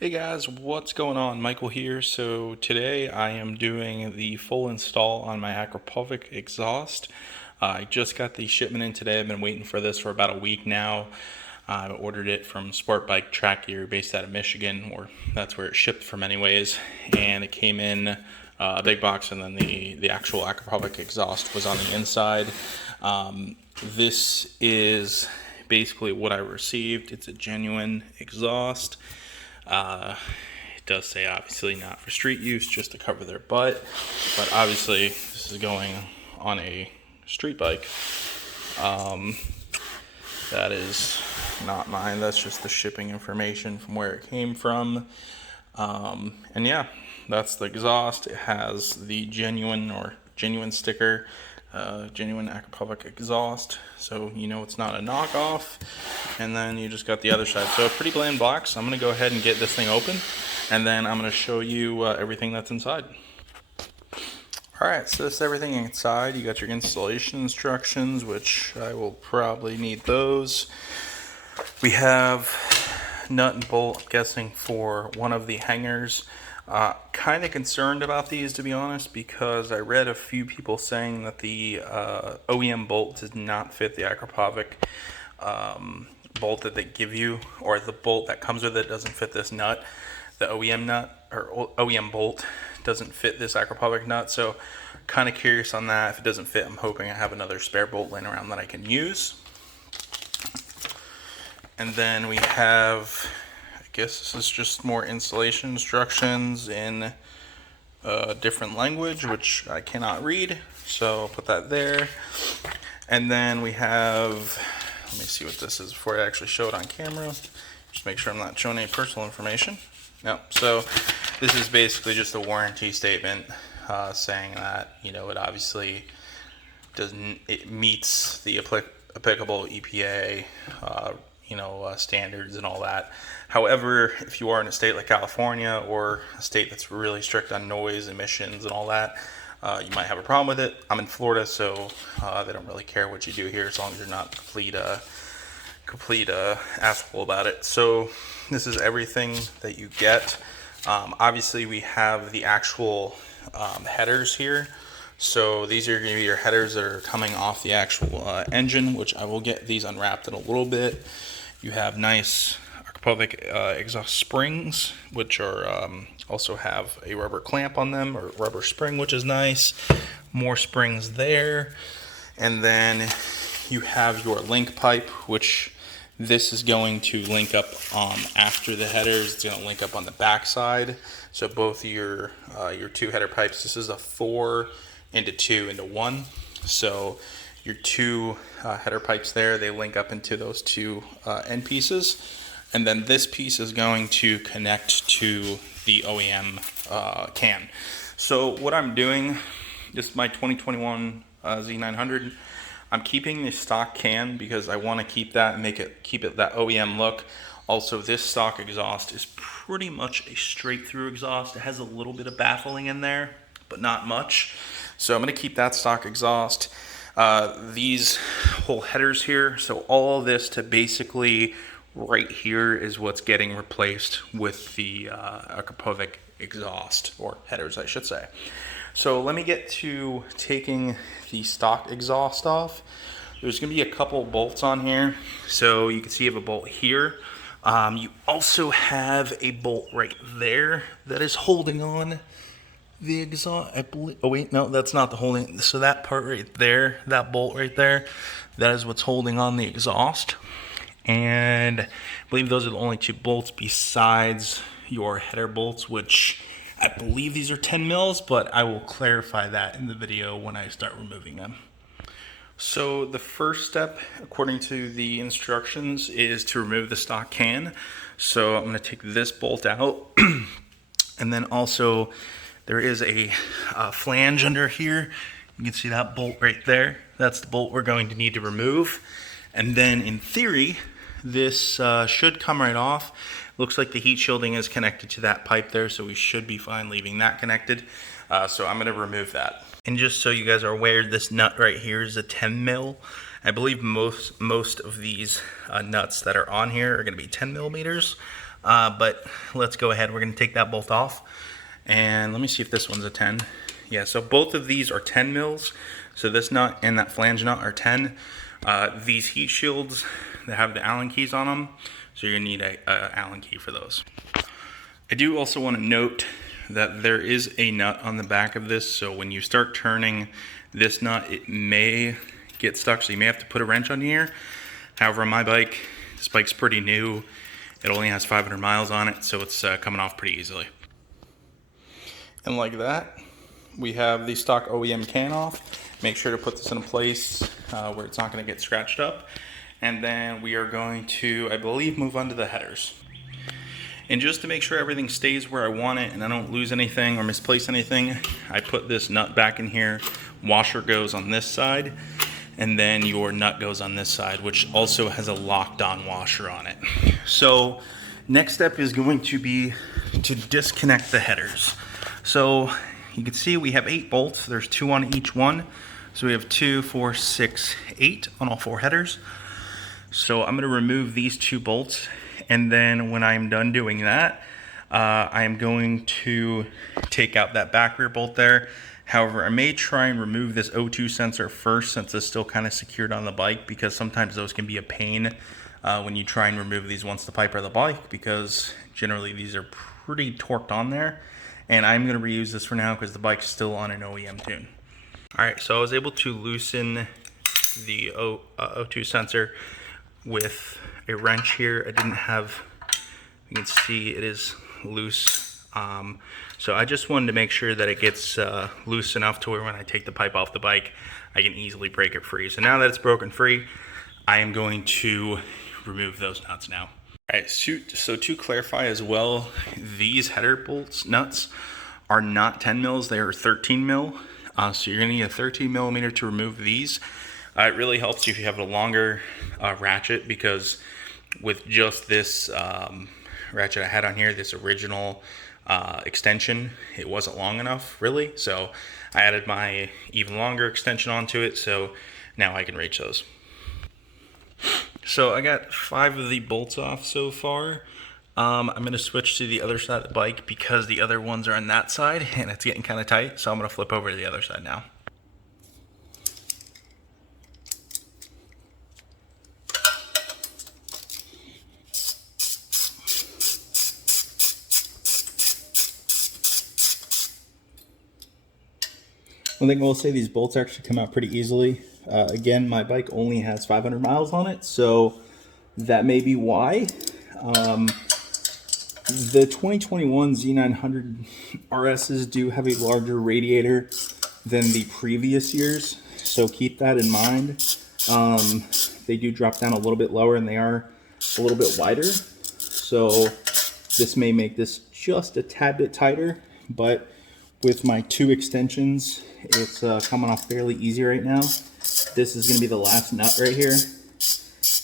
Hey guys, what's going on? Michael here. So today I am doing the full install on my Akrapovic exhaust. I just got the shipment in today. I've been waiting for this for about a week now. I ordered it from Sport Bike Track Gear based out of Michigan, or that's where it shipped from anyways. And it came in a big box, and then the actual Akrapovic exhaust was on the inside. This is basically what I received. It's a genuine exhaust. It does say obviously not for street use, just to cover their butt, but obviously this is going on a street bike. That is not mine, that's just the shipping information from where it came from. And yeah, that's the exhaust. It has the genuine sticker, genuine Akrapovic exhaust, so you know it's not a knockoff. And then you just got the other side, so a pretty bland box. I'm gonna go ahead and get this thing open, and then I'm gonna show you everything that's inside. Alright, so this is everything inside. You got your installation instructions, which I will probably need those. We have nut and bolt, I'm guessing, for one of the hangers. Kind of concerned about these, to be honest, because I read a few people saying that the OEM bolt does not fit the Akrapovic bolt that they give you, or the bolt that comes with it doesn't fit this nut. The OEM nut or OEM bolt doesn't fit this Akrapovic nut, so kind of curious on that. If it doesn't fit, I'm hoping I have another spare bolt laying around that I can use. And then we have, I guess this is just more installation instructions in a different language, which I cannot read, so I'll put that there. And then we have, let me see what this is before I actually show it on camera. Just make sure I'm not showing any personal information. No, so this is basically just a warranty statement saying that, you know, it obviously it meets the applicable EPA standards and all that. However, if you are in a state like California, or a state that's really strict on noise emissions and all that, you might have a problem with it. I'm in Florida, so they don't really care what you do here as long as you're not complete asshole about it. So this is everything that you get. Obviously, we have the actual headers here. So these are going to be your headers that are coming off the actual engine, which I will get these unwrapped in a little bit. You have nice Akrapovic exhaust springs, which are also have a rubber clamp on them, or rubber spring, which is nice. More springs there. And then you have your link pipe, which this is going to link up after the headers. It's going to link up on the back side. So both your two header pipes, this is a 4 into 2 into 1. So your two header pipes there, they link up into those two end pieces. And then this piece is going to connect to the OEM can. So what I'm doing, this is my 2021 Z900. I'm keeping the stock can because I want to keep that and keep it that OEM look. Also, this stock exhaust is pretty much a straight through exhaust. It has a little bit of baffling in there, but not much. So I'm going to keep that stock exhaust. These whole headers here, so all of this to basically right here is what's getting replaced with the Akrapovic exhaust, or headers I should say. So let me get to taking the stock exhaust off. There's going to be a couple bolts on here. So you can see you have a bolt here. You also have a bolt right there that is holding on the exhaust. I believe, oh wait, no, that's not the holding. So that part right there, that bolt right there, that is what's holding on the exhaust. And I believe those are the only two bolts besides your header bolts, which I believe these are 10 mils, but I will clarify that in the video when I start removing them. So the first step, according to the instructions, is to remove the stock can. So I'm going to take this bolt out, and then also there is a flange under here. You can see that bolt right there. That's the bolt we're going to need to remove. And then in theory, this should come right off. Looks like the heat shielding is connected to that pipe there, so we should be fine leaving that connected. So I'm going to remove that. And just so you guys are aware, this nut right here is a 10 mil. I believe most of these nuts that are on here are going to be 10 millimeters. But let's go ahead. We're going to take that bolt off. And let me see if this one's a 10. Yeah, so both of these are 10 mils. So this nut and that flange nut are 10. These heat shields that have the Allen keys on them, so you're going to need a Allen key for those. I do also want to note that there is a nut on the back of this, so when you start turning this nut, it may get stuck, so you may have to put a wrench on here. However, on my bike, this bike's pretty new. It only has 500 miles on it, so it's coming off pretty easily. And like that, we have the stock OEM can off. Make sure to put this in a place where it's not going to get scratched up. And then we are going to, I believe, move on to the headers. And just to make sure everything stays where I want it and I don't lose anything or misplace anything, I put this nut back in here. Washer goes on this side, and then your nut goes on this side, which also has a locked-on washer on it. So next step is going to be to disconnect the headers. So you can see we have 8 bolts. There's 2 on each one. So we have 2, 4, 6, 8 on all 4 headers. So I'm going to remove these 2 bolts. And then when I'm done doing that, I'm going to take out that back rear bolt there. However, I may try and remove this O2 sensor first, since it's still kind of secured on the bike, because sometimes those can be a pain when you try and remove these once the pipe are the bike, because generally these are pretty torqued on there. And I'm going to reuse this for now because the bike's still on an OEM tune. Alright, so I was able to loosen the O2 sensor with a wrench here. I didn't have, you can see it is loose. So I just wanted to make sure that it gets loose enough to where when I take the pipe off the bike, I can easily break it free. So now that it's broken free, I am going to remove those nuts now. All right, so to clarify as well, these header bolts nuts are not 10 mils, they are 13 mil. So you're gonna need a 13 millimeter to remove these. It really helps you if you have a longer ratchet, because with just this ratchet I had on here, this original extension, it wasn't long enough really. So I added my even longer extension onto it, so now I can reach those. So I got 5 of the bolts off so far. I'm going to switch to the other side of the bike because the other ones are on that side and it's getting kind of tight. So I'm going to flip over to the other side now. One thing I will say, these bolts actually come out pretty easily. Again, my bike only has 500 miles on it, so that may be why. The 2021 Z900RSs do have a larger radiator than the previous years, so keep that in mind. They do drop down a little bit lower and they are a little bit wider, so this may make this just a tad bit tighter, but with my 2 extensions, it's coming off fairly easy right now. This is going to be the last nut right here.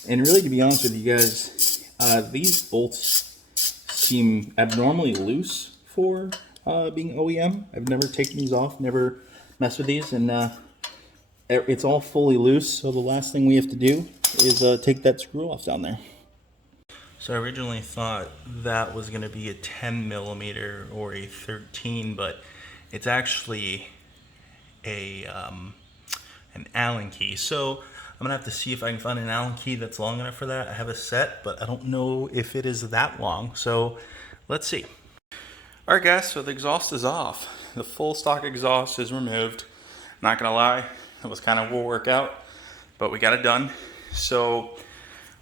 And really, to be honest with you guys, these bolts seem abnormally loose for being OEM. I've never taken these off, never messed with these, and it's all fully loose. So the last thing we have to do is take that screw off down there. So I originally thought that was going to be a 10 millimeter or a 13, but it's actually an Allen key. So I'm gonna have to see if I can find an Allen key that's long enough for that. I have a set, but I don't know if it is that long. So let's see. All right, guys, so the exhaust is off. The full stock exhaust is removed. Not gonna lie, it was kind of a workout, but we got it done. So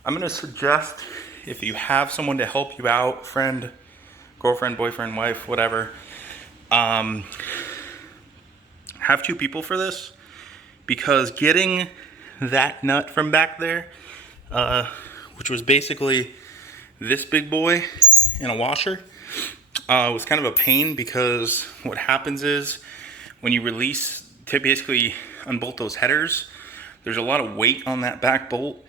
I'm gonna suggest, if you have someone to help you out, friend, girlfriend, boyfriend, wife, whatever, have 2 people for this, because getting that nut from back there, which was basically this big boy in a washer, was kind of a pain, because what happens is when you release, to basically unbolt those headers, there's a lot of weight on that back bolt,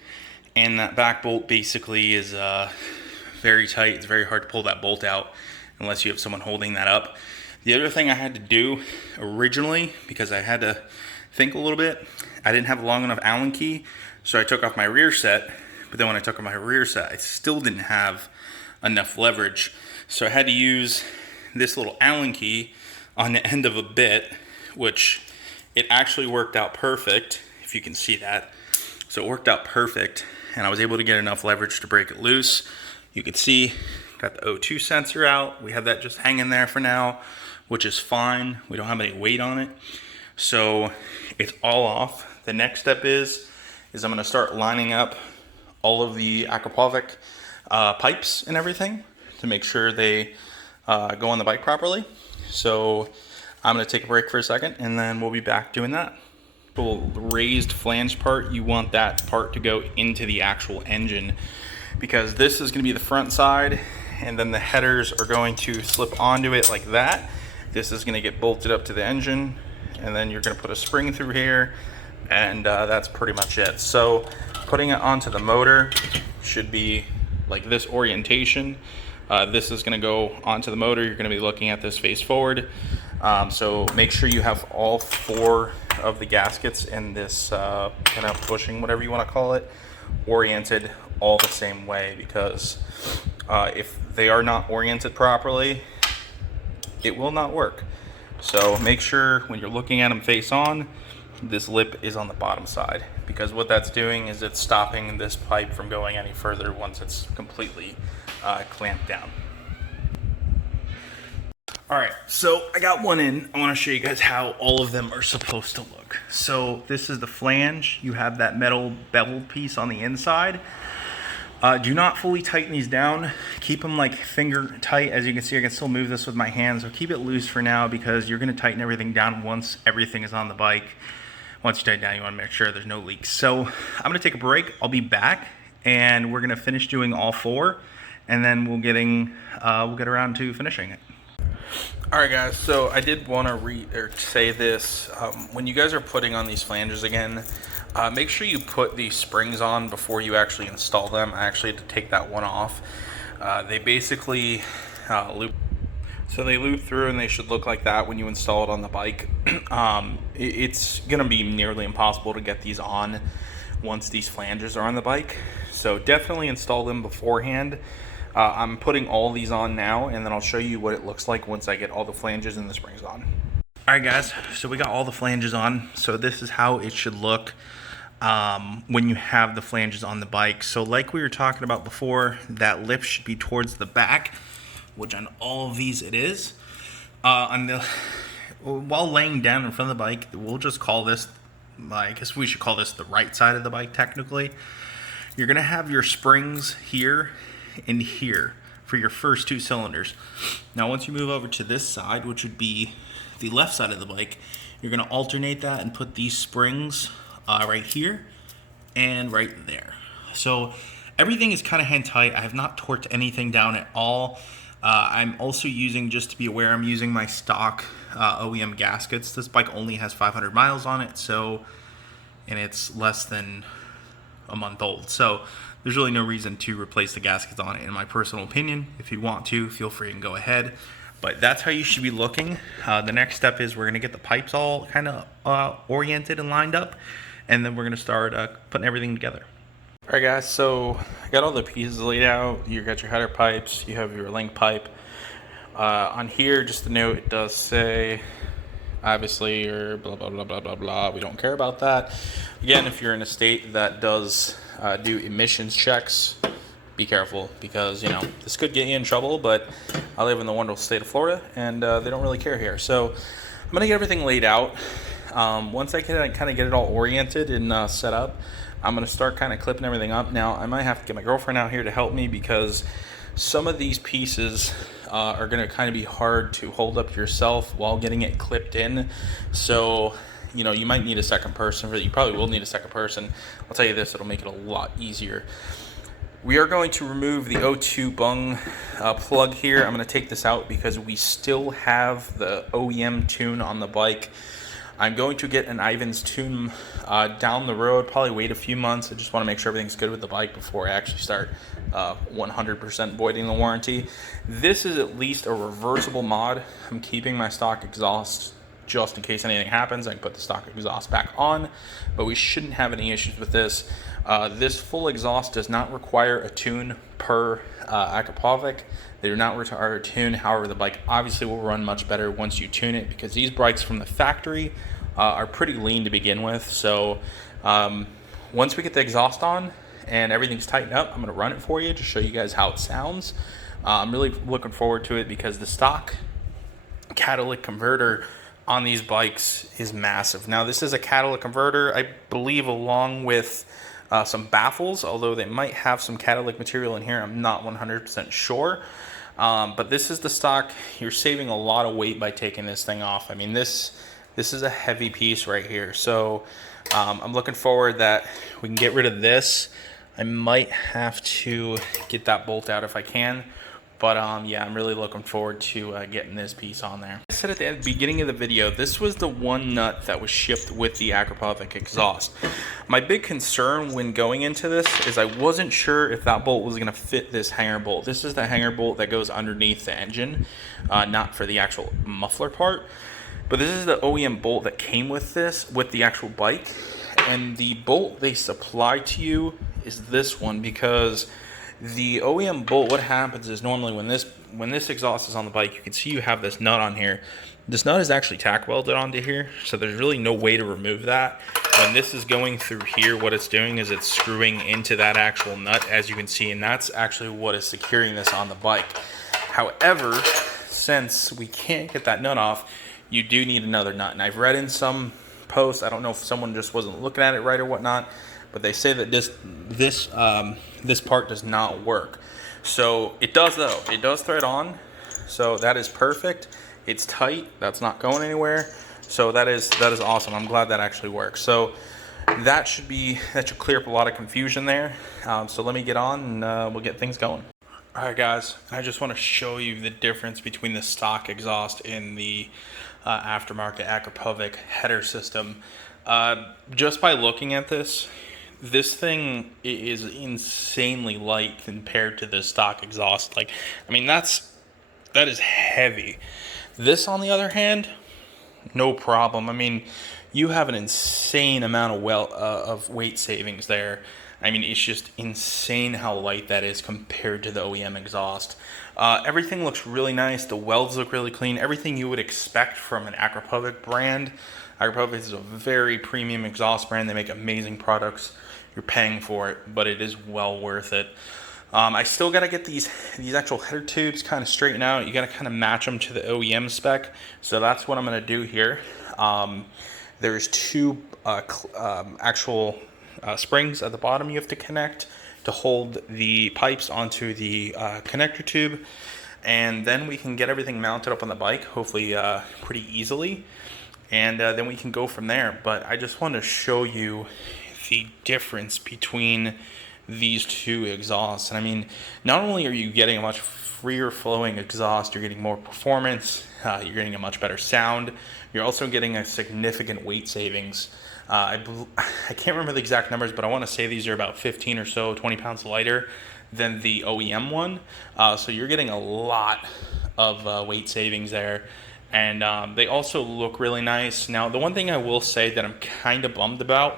and that back bolt basically is very tight. It's very hard to pull that bolt out unless you have someone holding that up. The other thing I had to do originally, because I had to think a little bit, I didn't have a long enough Allen key, so I took off my rear set, but then when I took off my rear set, I still didn't have enough leverage. So I had to use this little Allen key on the end of a bit, which it actually worked out perfect, if you can see that. So it worked out perfect, and I was able to get enough leverage to break it loose. You can see, got the O2 sensor out. We have that just hanging there for now, which is fine. We don't have any weight on it. So it's all off. The next step is I'm gonna start lining up all of the Akrapovic pipes and everything to make sure they go on the bike properly. So I'm gonna take a break for a second and then we'll be back doing that. The raised flange part, you want that part to go into the actual engine, because this is gonna be the front side and then the headers are going to slip onto it like that. This is gonna get bolted up to the engine, and then you're gonna put a spring through here, and that's pretty much it. So putting it onto the motor should be like this orientation. This is gonna go onto the motor. You're gonna be looking at this face forward. So make sure you have all 4 of the gaskets in this kind of bushing, whatever you wanna call it, oriented all the same way, because if they are not oriented properly, it will not work. So make sure when you're looking at them face on, this lip is on the bottom side, because what that's doing is it's stopping this pipe from going any further once it's completely clamped down. All right, so I got one in. I want to show you guys how all of them are supposed to look. So this is the flange. You have that metal bevel piece on the inside. Do not fully tighten these down. Keep them like finger tight. As you can see, I can still move this with my hands, so keep it loose for now, because you're gonna tighten everything down once everything is on the bike. Once you tighten down, you wanna make sure there's no leaks. So I'm gonna take a break. I'll be back, and we're gonna finish doing all 4, and then we'll get around to finishing it. All right, guys, so I did want to say this. When you guys are putting on these flanges again, make sure you put these springs on before you actually install them. I actually had to take that one off. They basically loop. So they loop through, and they should look like that when you install it on the bike. It's going to be nearly impossible to get these on once these flanges are on the bike. So definitely install them beforehand. I'm putting all these on now, and then I'll show you what it looks like once I get all the flanges and the springs on. All right, guys, so we got all the flanges on. So this is how it should look when you have the flanges on the bike. So like we were talking about before, that lip should be towards the back, which on all of these it is. While laying down in front of the bike, we'll just call this, I guess we should call this the right side of the bike technically. You're gonna have your springs here and here for your first 2 cylinders. Now once you move over to this side, which would be the left side of the bike, you're gonna alternate that and put these springs right here and right there. So everything is kind of hand tight. I have not torqued anything down at all. I'm also using, just to be aware, I'm using my stock OEM gaskets. This bike only has 500 miles on it, and it's less than a month old. So there's really no reason to replace the gaskets on it, in my personal opinion. If you want to, feel free and go ahead. But that's how you should be looking. The next step is we're gonna get the pipes all kind of oriented and lined up, and then we're gonna start putting everything together. All right, guys, so I got all the pieces laid out. You got your header pipes, you have your link pipe. On here, just a note, it does say, obviously, or blah, blah, blah, blah, blah, blah. We don't care about that. Again, if you're in a state that does do emissions checks, be careful, because, you know, this could get you in trouble, but I live in the wonderful state of Florida, and they don't really care here. So I'm going to get everything laid out. Once I can kind of get it all oriented and set up, I'm going to start kind of clipping everything up. Now, I might have to get my girlfriend out here to help me, because some of these pieces are going to kind of be hard to hold up yourself while getting it clipped in. So, you know, you might need a second person, but you probably will need a second person. I'll tell you this, it'll make it a lot easier. We are going to remove the O2 bung plug here. I'm going to take this out because we still have the OEM tune on the bike. I'm going to get an Ivan's tune down the road, probably wait a few months. I just want to make sure everything's good with the bike before I actually start 100% voiding the warranty. This is at least a reversible mod. I'm keeping my stock exhaust just in case anything happens. I can put the stock exhaust back on, but we shouldn't have any issues with this. This full exhaust does not require a tune per Akrapovic. They do not require a tune. However, the bike obviously will run much better once you tune it, because these bikes from the factory are pretty lean to begin with. So once we get the exhaust on and everything's tightened up, I'm going to run it for you to show you guys how it sounds. I'm really looking forward to it because the stock catalytic converter on these bikes is massive. Now, this is a catalytic converter, I believe, along with some baffles, although they might have some catalytic material in here. I'm not 100% sure. But this is the stock. You're saving a lot of weight by taking this thing off. I mean, this is a heavy piece right here. So I'm looking forward that we can get rid of this. I might have to get that bolt out if I can. But yeah, I'm really looking forward to getting this piece on there. I said at the beginning of the video, this was the one nut that was shipped with the Akrapovic exhaust. My big concern when going into this is I wasn't sure if that bolt was going to fit this hanger bolt. This is the hanger bolt that goes underneath the engine, not for the actual muffler part. But this is the OEM bolt that came with this, with the actual bike. And the bolt they supply to you is this one, because the OEM bolt, what happens is normally when this exhaust is on the bike, you can see you have this nut on here. This nut is actually tack welded onto here, so there's really no way to remove that. When this is going through here, what it's doing is it's screwing into that actual nut, as you can see, and that's actually what is securing this on the bike. However, since we can't get that nut off, you do need another nut. And I've read in some posts, I don't know if someone just wasn't looking at it right or whatnot, but they say that this part does not work. So it does though. It does thread on. So that is perfect. It's tight. That's not going anywhere. So that is awesome. I'm glad that actually works. So that should clear up a lot of confusion there. So let me get on and we'll get things going. All right, guys. I just want to show you the difference between the stock exhaust and the aftermarket Akrapovic header system. Just by looking at this is insanely light compared to the stock exhaust. Like, I mean, that is heavy. This, on the other hand, no problem. I mean, you have an insane amount of weight savings there. I mean, it's just insane how light that is compared to the OEM exhaust. Everything looks really nice. The welds look really clean. Everything you would expect from an Akrapovic brand. Akrapovic is a very premium exhaust brand. They make amazing products. You're paying for it, but it is well worth it. I still got to get these actual header tubes kind of straightened out. You got to kind of match them to the OEM spec. So that's what I'm going to do here. There's two actual springs at the bottom you have to connect to hold the pipes onto the connector tube. And then we can get everything mounted up on the bike, hopefully pretty easily. And then we can go from there. But I just want to show you the difference between these two exhausts. And I mean, not only are you getting a much freer flowing exhaust, you're getting more performance, you're getting a much better sound, you're also getting a significant weight savings. I can't remember the exact numbers, but I want to say these are about 15 or so, 20 pounds lighter than the OEM one. So you're getting a lot of weight savings there. And they also look really nice. Now, the one thing I will say that I'm kind of bummed about,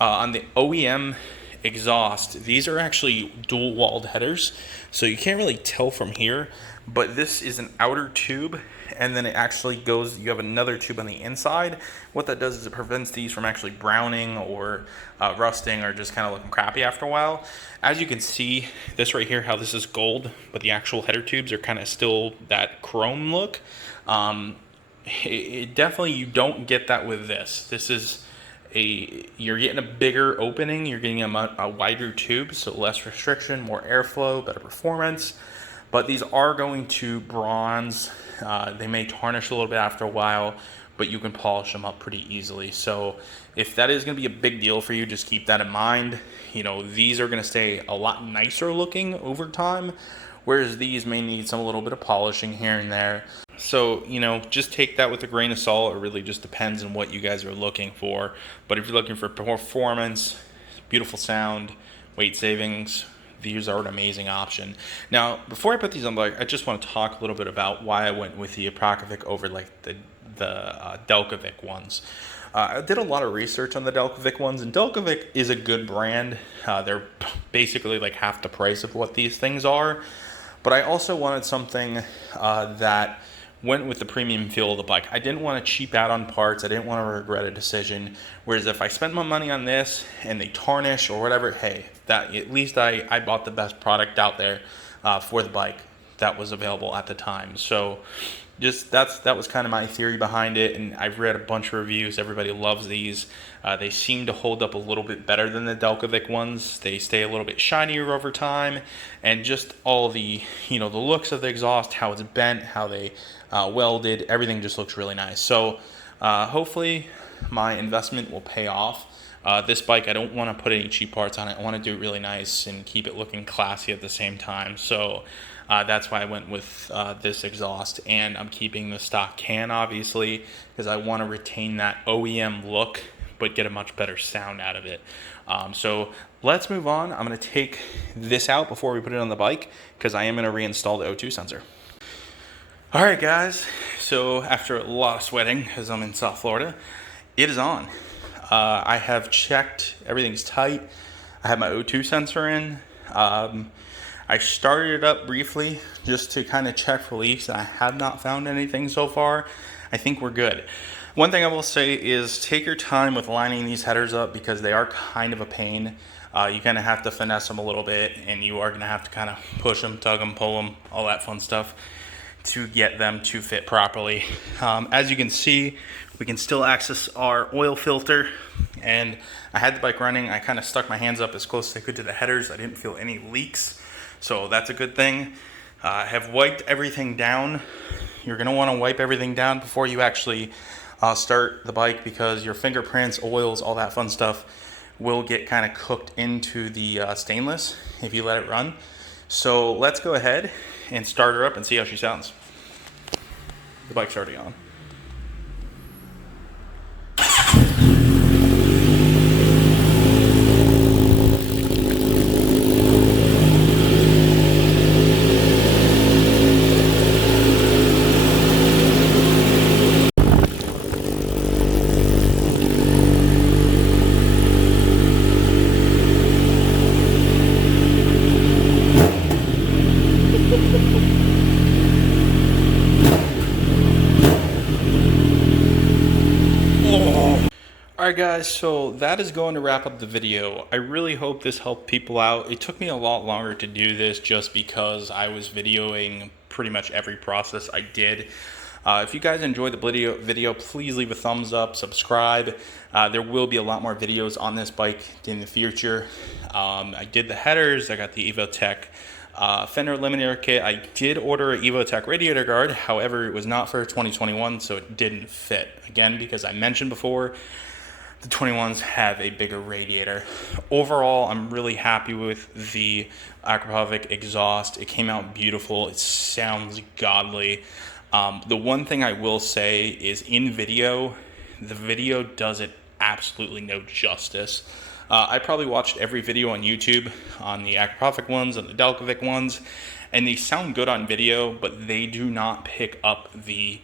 on the OEM exhaust, these are actually dual walled headers, so you can't really tell from here, but this is an outer tube, and then it actually goes, you have another tube on the inside. What that does is it prevents these from actually browning or rusting or just kind of looking crappy after a while. As you can see, this right here, how this is gold, but the actual header tubes are kind of still that chrome look. It definitely, you don't get that with this. This is you're getting a bigger opening, you're getting a wider tube, so less restriction, more airflow, better performance. But these are going to bronze. They may tarnish a little bit after a while, but you can polish them up pretty easily. So if that is going to be a big deal for you, just keep that in mind. You know, these are going to stay a lot nicer looking over time, whereas these may need some little bit of polishing here and there. So, you know, just take that with a grain of salt. It really just depends on what you guys are looking for. But if you're looking for performance, beautiful sound, weight savings, these are an amazing option. Now, before I put these on the bike, I just want to talk a little bit about why I went with the Akrapovic over like the Delcovic ones. I did a lot of research on the Delcovic ones, and Delcovic is a good brand. They're basically like half the price of what these things are. But I also wanted something that went with the premium feel of the bike. I didn't want to cheap out on parts. I didn't want to regret a decision. Whereas if I spent my money on this and they tarnish or whatever, hey, that at least I bought the best product out there for the bike that was available at the time. So just that was kind of my theory behind it, and I've read a bunch of reviews. Everybody loves these. They seem to hold up a little bit better than the Delcovic ones. They stay a little bit shinier over time, and just all the the looks of the exhaust, how it's bent, how they welded, everything just looks really nice. So hopefully my investment will pay off. This bike, I don't want to put any cheap parts on it. I want to do it really nice and keep it looking classy at the same time. So that's why I went with this exhaust, and I'm keeping the stock can, obviously, because I want to retain that OEM look but get a much better sound out of it. So let's move on. I'm going to take this out before we put it on the bike, because I am going to reinstall the O2 sensor. All right, guys, so after a lot of sweating, because I'm in South Florida, it is on. I have checked, everything's tight. I have my O2 sensor in. I started it up briefly just to kind of check for leaks, and I have not found anything so far. I think we're good. One thing I will say is take your time with lining these headers up, because they are kind of a pain. You kind of have to finesse them a little bit, and you are going to have to kind of push them, tug them, pull them, all that fun stuff to get them to fit properly. As you can see, we can still access our oil filter, and I had the bike running. I kind of stuck my hands up as close as I could to the headers. I didn't feel any leaks, so that's a good thing. I have wiped everything down. You're going to want to wipe everything down before you actually start the bike, because your fingerprints, oils, all that fun stuff will get kind of cooked into the stainless if you let it run. So let's go ahead and start her up and see how she sounds. The bike's already on. Alright guys, so that is going to wrap up the video. I really hope this helped people out. It took me a lot longer to do this just because I was videoing pretty much every process I did. If you guys enjoyed the video, please leave a thumbs up, subscribe. There will be a lot more videos on this bike in the future. I did the headers, I got the EvoTech fender eliminator kit. I did order an EvoTech radiator guard, however it was not for 2021, so it didn't fit. Again, because I mentioned before, the 21s have a bigger radiator. Overall, I'm really happy with the Akrapovic exhaust. It came out beautiful. It sounds godly. The one thing I will say is in video, the video does it absolutely no justice. I probably watched every video on YouTube on the Akrapovic ones and the Delcovic ones, and they sound good on video, but they do not pick up the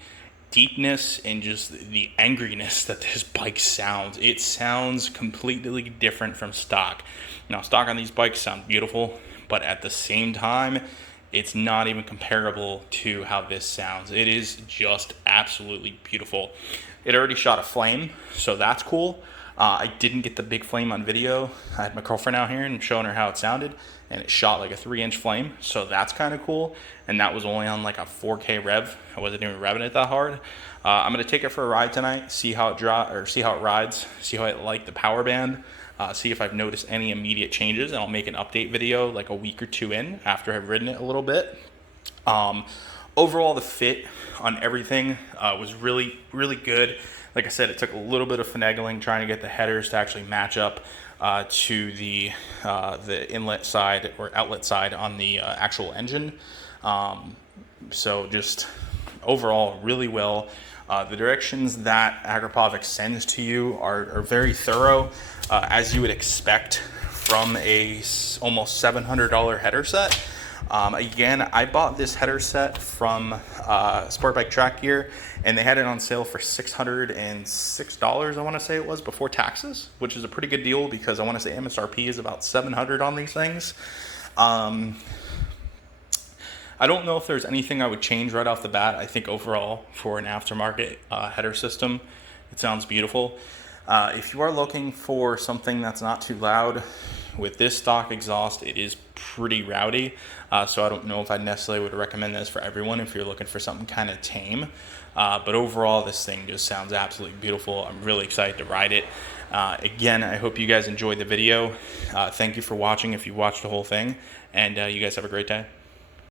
deepness and just the angriness that this bike sounds. It sounds completely different from stock. Now, stock on these bikes sound beautiful, but at the same time, it's not even comparable to how this sounds. It is just absolutely beautiful. It already shot a flame, so that's cool. I didn't get the big flame on video. I had my girlfriend out here and I'm showing her how it sounded, and it shot like a 3-inch flame, so that's kind of cool. And that was only on like a 4K rev. I wasn't even revving it that hard. I'm gonna take it for a ride tonight, see how it rides, see how I like the power band, see if I've noticed any immediate changes, and I'll make an update video like a week or two in after I've ridden it a little bit. Overall, the fit on everything was really, really good. Like I said, it took a little bit of finagling trying to get the headers to actually match up to the inlet side or outlet side on the actual engine. So just overall, really well. The directions that Akrapovic sends to you are very thorough, as you would expect from a almost $700 header set. Again, I bought this header set from Sport Bike Track Gear, and they had it on sale for $606, I want to say it was, before taxes, which is a pretty good deal because I want to say MSRP is about $700 on these things. I don't know if there's anything I would change right off the bat. I think overall, for an aftermarket header system, it sounds beautiful. If you are looking for something that's not too loud, with this stock exhaust, it is pretty rowdy. So I don't know if I necessarily would recommend this for everyone if you're looking for something kind of tame. But overall, this thing just sounds absolutely beautiful. I'm really excited to ride it. Again, I hope you guys enjoyed the video. Thank you for watching if you watched the whole thing, and you guys have a great day.